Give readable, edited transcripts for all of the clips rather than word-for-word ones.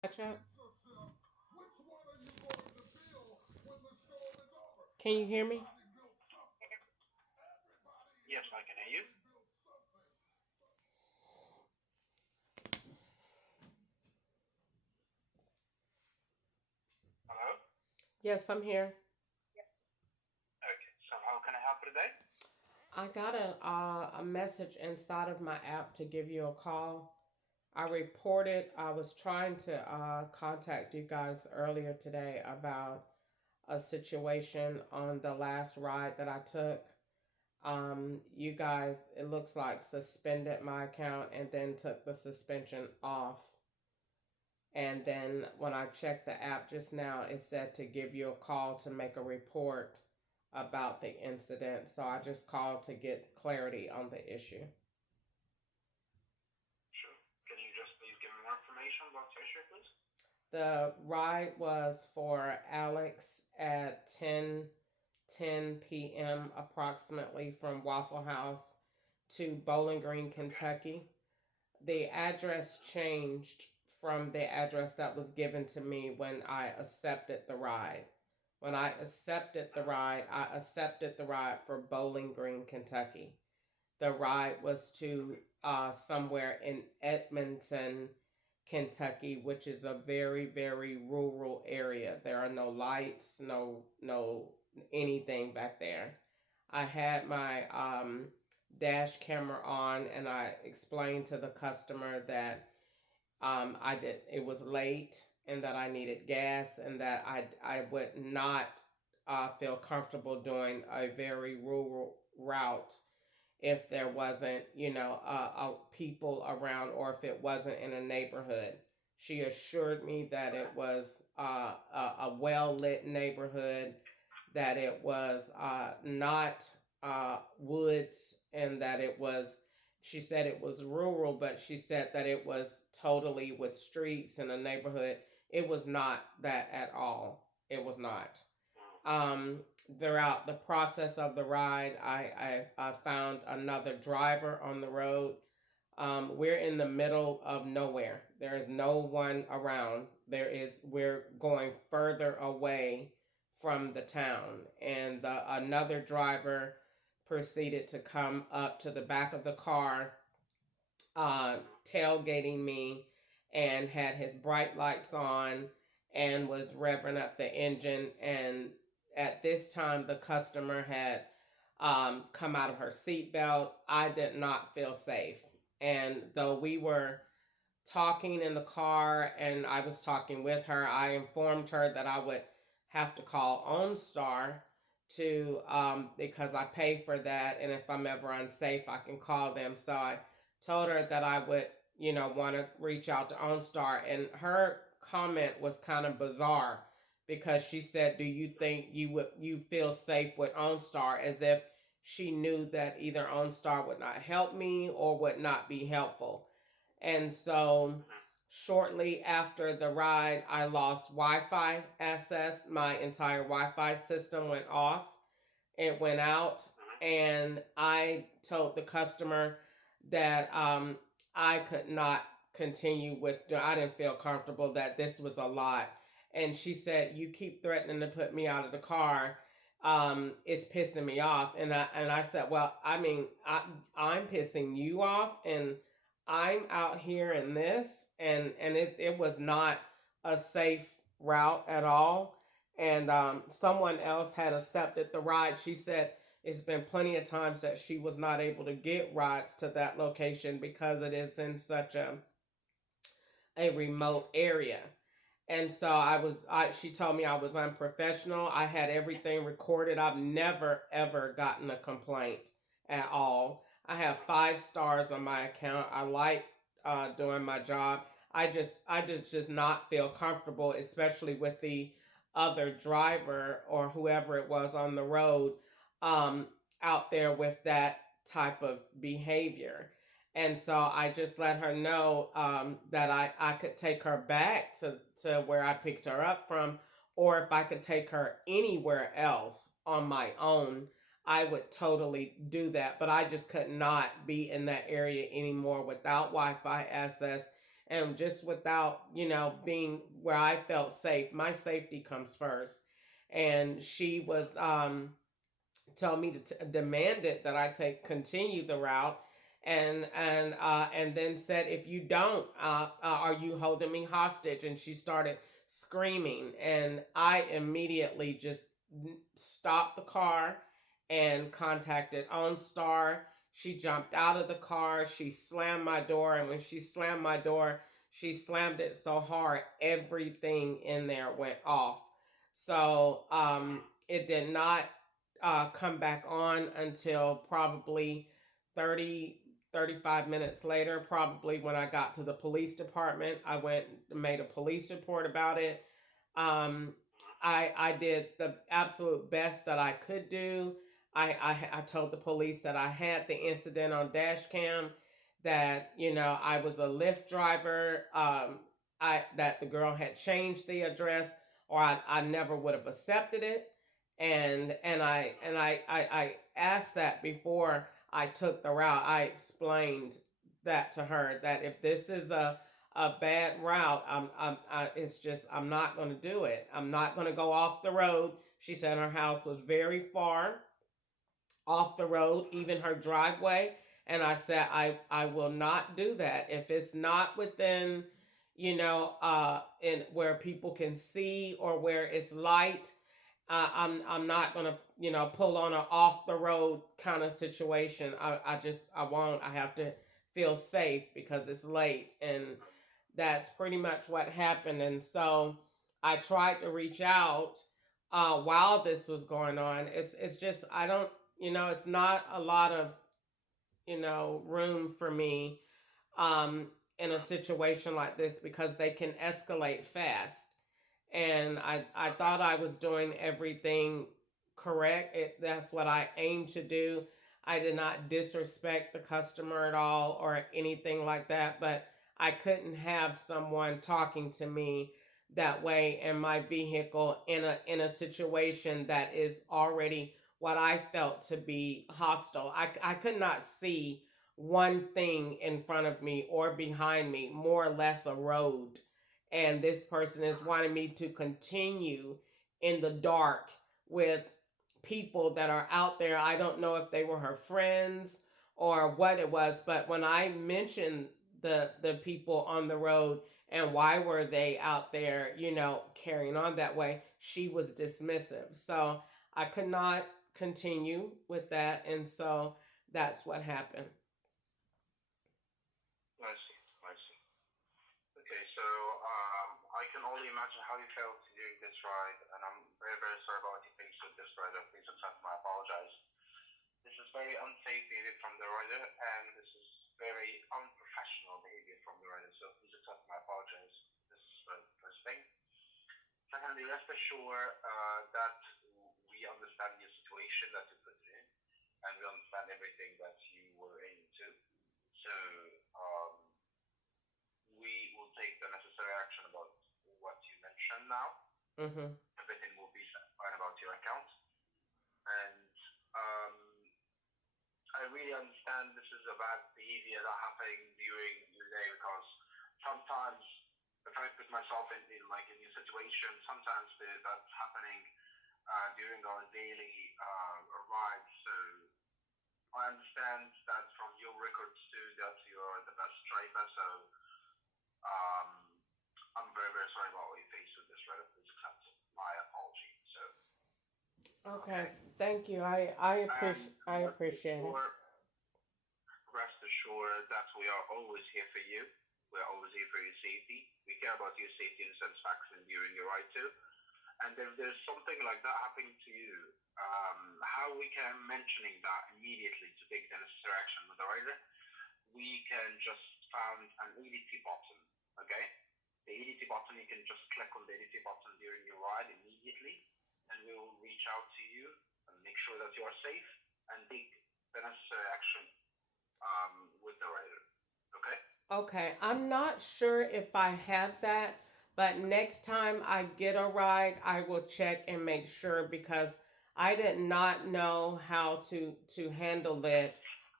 Gotcha. Can you hear me? Yes, I can hear you. Hello? Yes, I'm here. Okay, so how can I help you today? I got a message inside of my app to give you a call. I was trying to contact you guys earlier today about a situation on the last ride that I took. You guys, it looks like suspended my account and then took the suspension off. And then when I checked the app just now, it said to give you a call to make a report about the incident. So I just called to get clarity on the issue. Sure. Can you just please give me more information about the issue, please? The ride was for Alex at 10 p.m. approximately from Waffle House to Bowling Green, Okay. Kentucky. The address changed from the address that was given to me when I accepted the ride. When I accepted the ride for Bowling Green, Kentucky. The ride was to somewhere in Edmonton, Kentucky, which is a very, very rural area. There are no lights, no anything back there. I had my dash camera on, and I explained to the customer that I did it was late and that I needed gas and that I would not feel comfortable doing a very rural route if there wasn't, people around or if it wasn't in a neighborhood. She assured me that it was a well lit neighborhood, that it was not woods, and that it was, she said it was rural, but she said that it was totally with streets in a neighborhood. It was not that at all. It was not. Mm, Um, Throughout the process of the ride, I found another driver on the road. We're in the middle of nowhere. There is no one around. We're going further away from the town, and another driver proceeded to come up to the back of the car, uh, mm, tailgating me, and had his bright lights on and was revving up the engine. And at this time, the customer had come out of her seatbelt. I did not feel safe. And though we were talking in the car and I was talking with her, I informed her that I would have to call OnStar to because I pay for that, and if I'm ever unsafe I can call them. So I told her that I would, want to reach out to OnStar, and her comment was kind of bizarre because she said, "Do you think you feel safe with OnStar?" As if she knew that either OnStar would not help me or would not be helpful. And so mm, shortly after the ride, I lost Wi Fi access. My entire Wi Fi system went off, it went out, mm, and I told the customer that I could not continue with, I didn't feel comfortable, that this was a lot. And she said, "You keep threatening to put me out of the car. It's pissing me off." And I said, "Well, I mean, I'm pissing you off, and I'm out here in this," and it was not a safe route at all. And someone else had accepted the ride. She said it's been plenty of times that she was not able to get rides to that location because it is in such a remote area. And so she told me I was unprofessional. I had everything recorded. I've never ever gotten a complaint at all. I have 5 stars on my account. I like doing my job. I just not feel comfortable, especially with the other driver or whoever it was on the road, um, out there with that type of behavior. And so I just let her know that I could take her back to where I picked her up from, or if I could take her anywhere else on my own, I would totally do that. But I just could not be in that area anymore without Wi Fi access and just without, being where I felt safe. My safety comes first. And she was told me to demanded that I take continue the route, and then said, if you don't, are you holding me hostage? And she started screaming, and I immediately just stopped the car and contacted OnStar. She jumped out of the car. She slammed my door, and when she slammed my door, she slammed it so hard everything in there went off. So it did not come back on until probably 30, 35 minutes later. Probably when I got to the police department, I went and made a police report about it. um, I did the absolute best that I could do. I told the police that I had the incident on dash cam, that I was a Lyft driver, I that the girl had changed the address, or I never would have accepted it. And I asked that before I took the route. I explained that to her, that if this is a bad route, it's just, I'm not going to do it. I'm not going to go off the road. She said her house was very far off the road, even her driveway. And I said, I will not do that. If it's not within, in where people can see, or where it's light, I'm not gonna, pull on an off the road kind of situation. I won't. I have to feel safe because it's late, and that's pretty much what happened. And so I tried to reach out while this was going on. It's just, I don't, it's not a lot of, room for me um, in a situation like this, because they can escalate fast. And I thought I was doing everything correct. That's what I aim to do. I did not disrespect the customer at all or anything like that, but I couldn't have someone talking to me that way in my vehicle, in a situation that is already what I felt to be hostile. I could not see one thing in front of me or behind me, more or less a road. And this person is wanting me to continue in the dark with people that are out there. I don't know if they were her friends or what it was, but when I mentioned the people on the road and why were they out there, carrying on that way, she was dismissive. So I could not continue with that, and so that's what happened. I see. I see. Okay, so I can only imagine how you felt during this ride, and I'm very, very sorry about what you faced with this rider. Please accept my apologize. This is very unsafe behavior from the rider, and this is very unprofessional behavior from the rider. So please accept my apologies. This is the first thing. Secondly, rest assured that we understand your situation that you put in, and we understand everything that you were into. So um, we will take the necessary action about what you mentioned now. Mm-hmm. Everything will be fine about your account. And um, I really understand this is a bad behavior that happening during your day, because sometimes if I put myself in like in your situation, sometimes that's happening during our daily ride. So I understand that from your records too that you're the best driver. So um, I'm very, very sorry about what you faced with this ride. Please accept my apology. So Okay, okay. thank you. I And appreciate I rest appreciate it. assured, rest assured that we are always here for you. We're always here for your safety. We care about your safety and satisfaction during your ride too. And if there's something like that happening to you, how we can mentioning that immediately to take the necessary action with the rider, we can just found an EDT button. Okay, the EDT button, you can just click on the EDT button during your ride immediately, and we will reach out to you and make sure that you are safe and take the necessary action with the rider. Okay. Okay, I'm not sure if I have that, but next time I get a ride, I will check and make sure, because I did not know how to handle it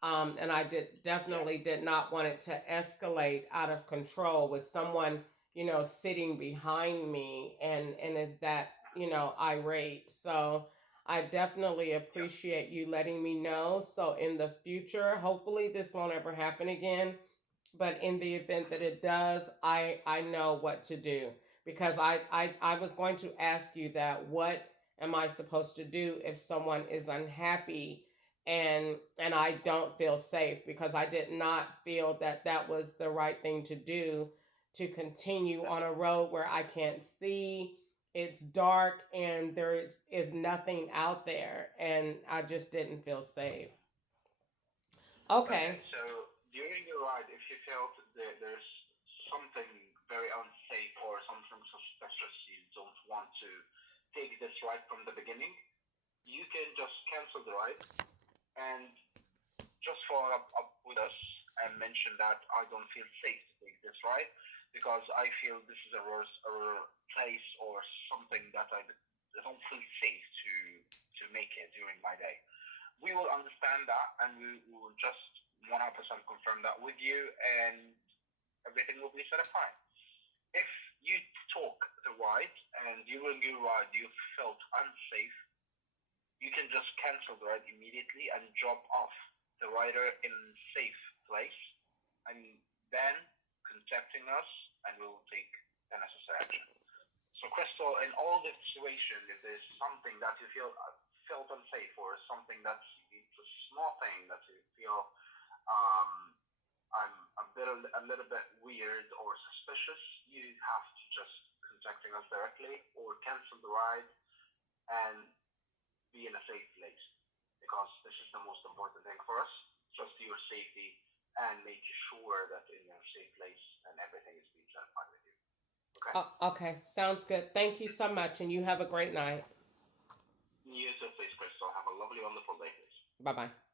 And I Yeah. definitely did not want it to escalate out of control with someone, sitting behind me and is that, irate. So I definitely Yeah. appreciate you letting me know. So in the future, hopefully this won't ever happen again. But in the event that it does, I know what to do, because I was going to ask you that. What am I supposed to do if someone is unhappy and I don't feel safe? Because I did not feel that that was the right thing to do, to continue on a road where I can't see, it's dark, and there is nothing out there, and I just didn't feel safe. Okay, Okay. so during the ride, if you felt there's something very unsafe or something suspicious, you don't want to take this ride from the beginning, you can just cancel the ride and just follow up with us and mention that I don't feel safe to take this ride because I feel this is a place or something that I don't feel safe to make it during my day. We will understand that and we will just 100% confirm that with you and everything will be set up fine. If you took the ride and during your ride you felt unsafe, you can just cancel the ride immediately and drop off the rider in safe place and then contacting us and we will take the necessary action. So Crystal, in all the situation, if there's something that you felt unsafe or something that's it's a small thing that you feel um, I'm a little bit weird or suspicious, you have to just contacting us directly or cancel the ride and be in a safe place because this is the most important thing for us, just your safety and make sure that in your safe place and everything is being clarified with you. Okay? Okay, sounds good. Thank you so much, and you have a great night. You too, please, Crystal. Have a lovely, wonderful day, please. Bye bye.